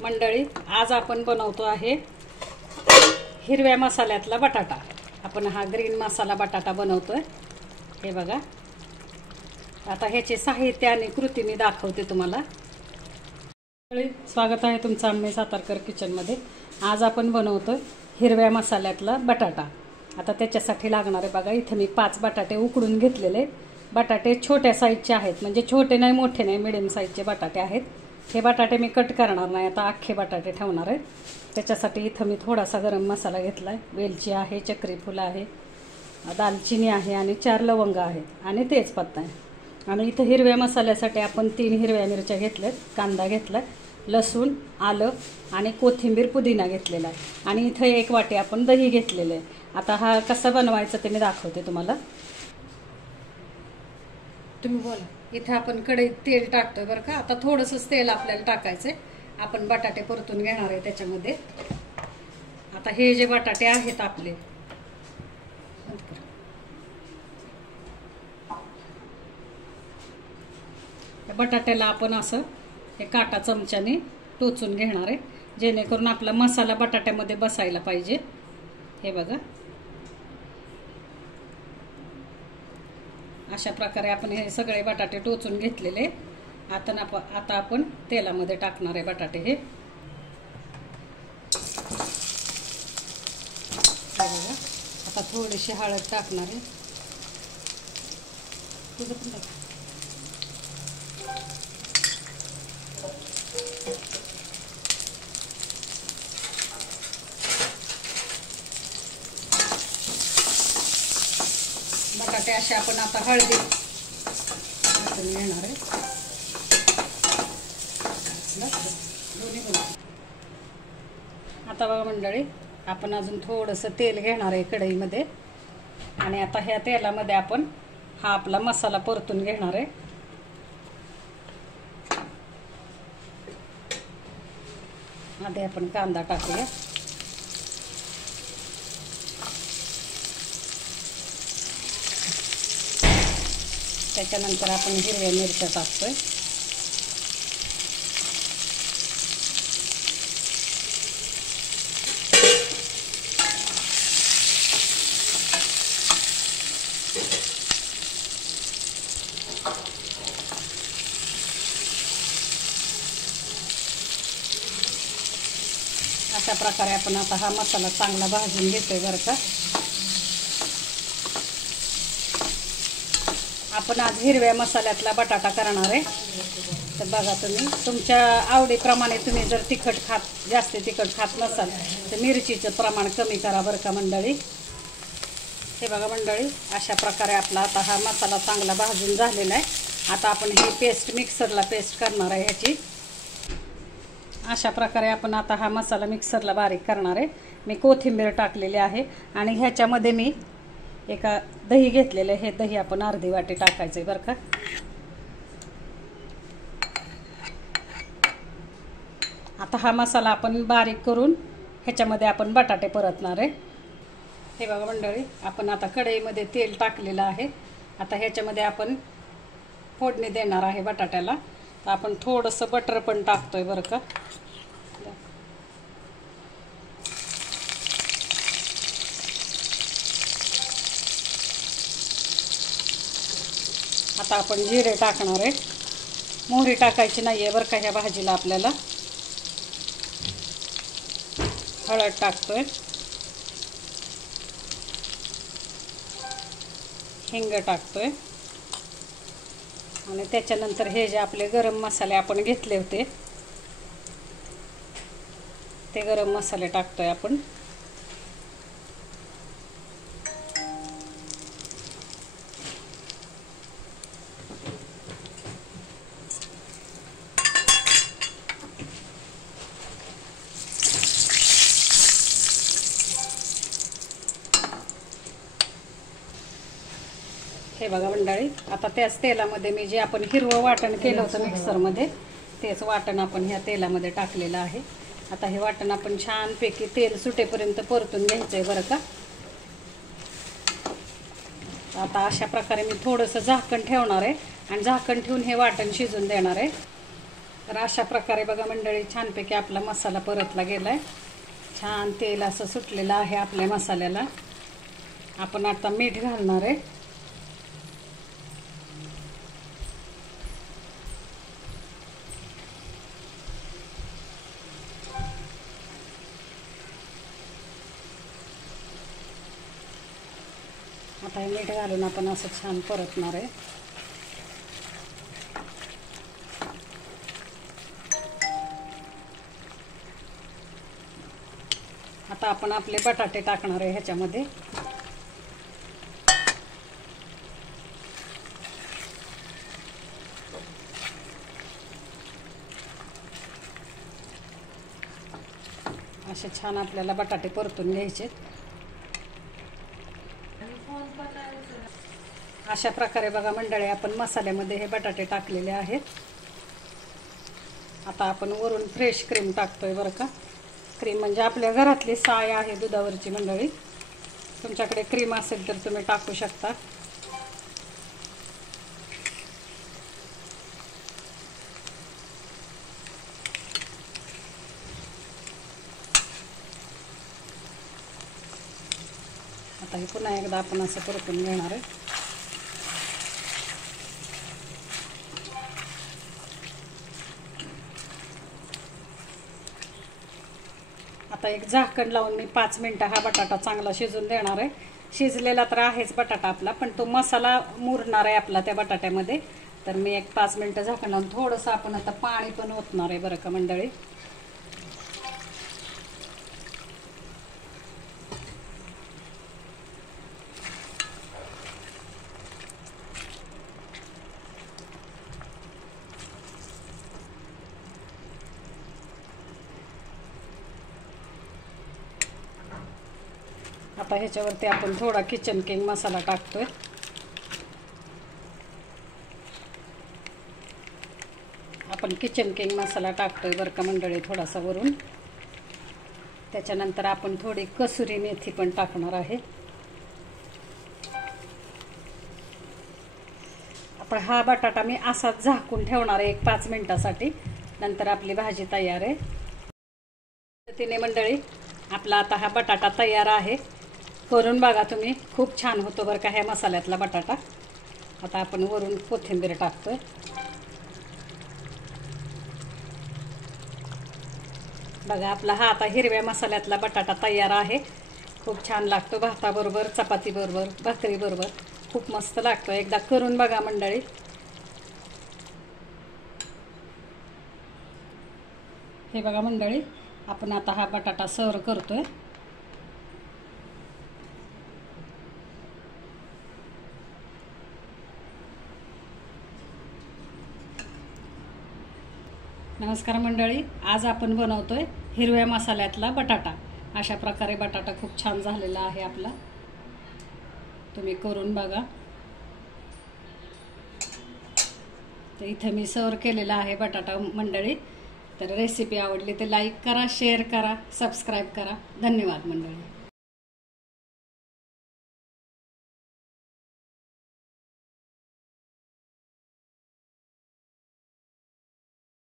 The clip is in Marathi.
मंडळी, आज आपण बनवतो आहे हिरव्या मसाल्यातला बटाटा। आपण हा ग्रीन मसाला बटाटा बनवतोय। हे बघा, आता ह्याचे साहित्य आणि कृती मी दाखवते तुम्हाला। स्वागत आहे तुमचं आम्ही सातारकर किचन मध्ये। आज आपण बनवतोय हिरव्या मसाल्यातला बटाटा। आता त्याच्यासाठी लागणारे बघा, इथे मी 5 बटाटे उकडून घेतलेले। बटाटे छोट्या साईजचे आहेत, म्हणजे छोटे नाही मोठे नाही, मिडियम साईजचे बटाटे आहेत। हे बटाटे मी कट करणार नाही, आता अख्खे बटाटे ठेवणार आहे। त्याच्यासाठी इथं मी थोडासा गरम मसाला घेतलाय। वेलची आहे, चक्री फूल आहे, दालचिनी आहे आणि 4 लवंग आहेत आणि तेजपत्ता आहे। आणि इथं हिरव्या मसाल्यासाठी आपण 3 हिरव्या मिरच्या घेतल्यात, कांदा घेतलाय, लसूण, आलं आणि कोथिंबीर, पुदिना घेतलेला आहे। आणि इथं 1 वाटी आपण दही घेतलेलं आहे। आता हा कसा बनवायचा ते मी दाखवते तुम्हाला। तुम्ही बोला। इथे आपण कढईत तेल टाकतोय बरं का। आता थोडंसं तेल आपल्याला टाकायचंय। आपण बटाटे परतून घेणार आहे त्याच्यामध्ये। आता हे जे बटाटे आहेत आपले, बटाट्याला आपण असं हे काटा चमच्याने टोचून घेणार आहे, जेणेकरून आपला मसाला बटाट्यामध्ये बसायला पाहिजे। हे बघा, अशा प्रकारे आपण हे सगळे बटाटे टोचून घेतलेले। आता आपण तेलामध्ये टाकणार आहे बटाटे। हे बघा, आता थोडीशी हळद टाकणार आहे। तुझं पण टाक। बटाटे असे आपण आता हळदी घेणार आहे। आता बघा मंडळी, आपण अजून थोडंसं तेल घेणार आहे कढईमध्ये आणि आता ह्या तेलामध्ये आपण हा आपला मसाला परतून घेणार आहे। आधी आपण कांदा टाकूया। त्याच्यानंतर आपण हिरव्या मिरच्या टाकतोय। अशा प्रकारे आपण आता हा मसाला चांगला भाजून घेतोय बरं का। आपण आज हिरव्या मसाल्यातला बटाटा करणार आहे। तर बघा, तुम्ही तुमच्या आवडीप्रमाणे तुम्ही जर जास्त तिखट खात नसाल तर मिरचीचं प्रमाण कमी करा बरं का मंडळी। हे बघा मंडळी, अशा प्रकारे आपला आता हा मसाला चांगला भाजून झालेला आहे। आता आपण ही पेस्ट मिक्सरला पेस्ट करणार आहे ह्याची। अशा प्रकारे आपण आता हा मसाला मिक्सरला बारीक करणार आहे। मी कोथिंबीर टाकलेली आहे आणि ह्याच्यामध्ये मी एका दही घेतलेले। हे दही आपण अर्धी वाटी टाकायचे बरं का। आता हा मसाला आपण बारीक करून ह्याच्यामध्ये आपण बटाटे परतणार आहे। हे बघा मंडळी, आपण आता कढईमध्ये तेल टाकलेलं आहे। आता ह्याच्यामध्ये आपण फोडणी देणार आहे बटाट्याला। तर आपण थोडंसं बटर पण टाकतोय बरं का। आता आपण जिरे टाकणार आहे। मोहरी टाकायची नाही आहे बरं का ह्या भाजीला आपल्याला। हळद टाकतोय, हिंग टाकतोय आणि त्याच्यानंतर हे जे आपले गरम मसाले आपण घेतले होते ते गरम मसाले टाकतोय आपण। हे बघा मंडळी, आता त्याच तेलामध्ये मी जे आपण हिरवं वाटण केलं होतं मिक्सरमध्ये, तेच वाटण आपण ह्या तेलामध्ये टाकलेलं आहे। आता हे वाटण आपण छानपैकी तेल सुटेपर्यंत परतून घ्यायचंय बरं का। आता अशा प्रकारे मी थोडंसं झाकण ठेवणार आहे आणि झाकण ठेवून हे वाटण शिजून देणार आहे। तर अशा प्रकारे बघा मंडळी छानपैकी आपला मसाला परतला गेलाय. छान तेल असं सुटलेलं आहे आपल्या मसाल्याला. आपण आता मीठ घालणार आहे. आता हे मीठ घालून आपण असं छान परतणार आहे. आता आपण आपले बटाटे टाकणार आहे ह्याच्यामध्ये. असे छान आपल्याला बटाटे परतून घ्यायचे. अशा प्रकारे बघा मंडळी आपण मसाल्यामध्ये हे बटाटे टाकलेले आहेत. आता आपण वरून फ्रेश क्रीम टाकतोय बरं का. क्रीम म्हणजे आपल्या घरातली साय आहे दुधावरची मंडळी. तुमच्याकडे क्रीम असेल तर तुम्ही टाकू शकता. आता हे पुन्हा एकदा आपण असं परतून घेणार आहे. आता एक झाकण लावून मी 5 मिनिटं हा बटाटा चांगला शिजून देणार आहे. शिजलेला तर आहेच बटाटा आपला, पण तो मसाला मुरणार आहे आपला त्या बटाट्यामध्ये. तर मी एक 5 मिनिटं झाकण लावून थोडंसं आपण आता पाणी पण ओतणार आहे बरं का मंडळी. आता ह्याच्यावरती आपण थोडा किचन किंग मसाला टाकतोय. आपण किचन किंग मसाला टाकतोय बरं का मंडळी थोडासा वरून. त्याच्यानंतर आपण थोडी कसुरी मेथी पण टाकणार आहे. आपण हा बटाटा मी असाच झाकून ठेवणार आहे एक 5 मिनिटासाठी. नंतर आपली भाजी तयार आहे. तिने मंडळी आपला आता हा बटाटा तयार आहे. करून बघा तुम्ही, खूप छान होतो बरं का ह्या मसाल्यातला बटाटा. आता आपण वरून कोथिंबीर टाकतोय. बघा आपला हा आता हिरव्या मसाल्यातला बटाटा तयार आहे. खूप छान लागतो भाताबरोबर, चपातीबरोबर, भाकरीबरोबर खूप मस्त लागतो. एकदा करून बघा मंडळी. हे बघा मंडळी आपण आता हा बटाटा सर्व करतोय. नमस्कार मंडळी, आज आपण बनवतोय हिरव्या मसाल्यातला बटाटा. अशा प्रकारे बटाटा खूप छान झालेला आहे आपला. तुम्ही करून बघा. तर इथे मी सर्व केलेला आहे बटाटा मंडळी. तर रेसिपी आवडली तर लाईक करा, शेअर करा, सबस्क्राईब करा. धन्यवाद मंडळी.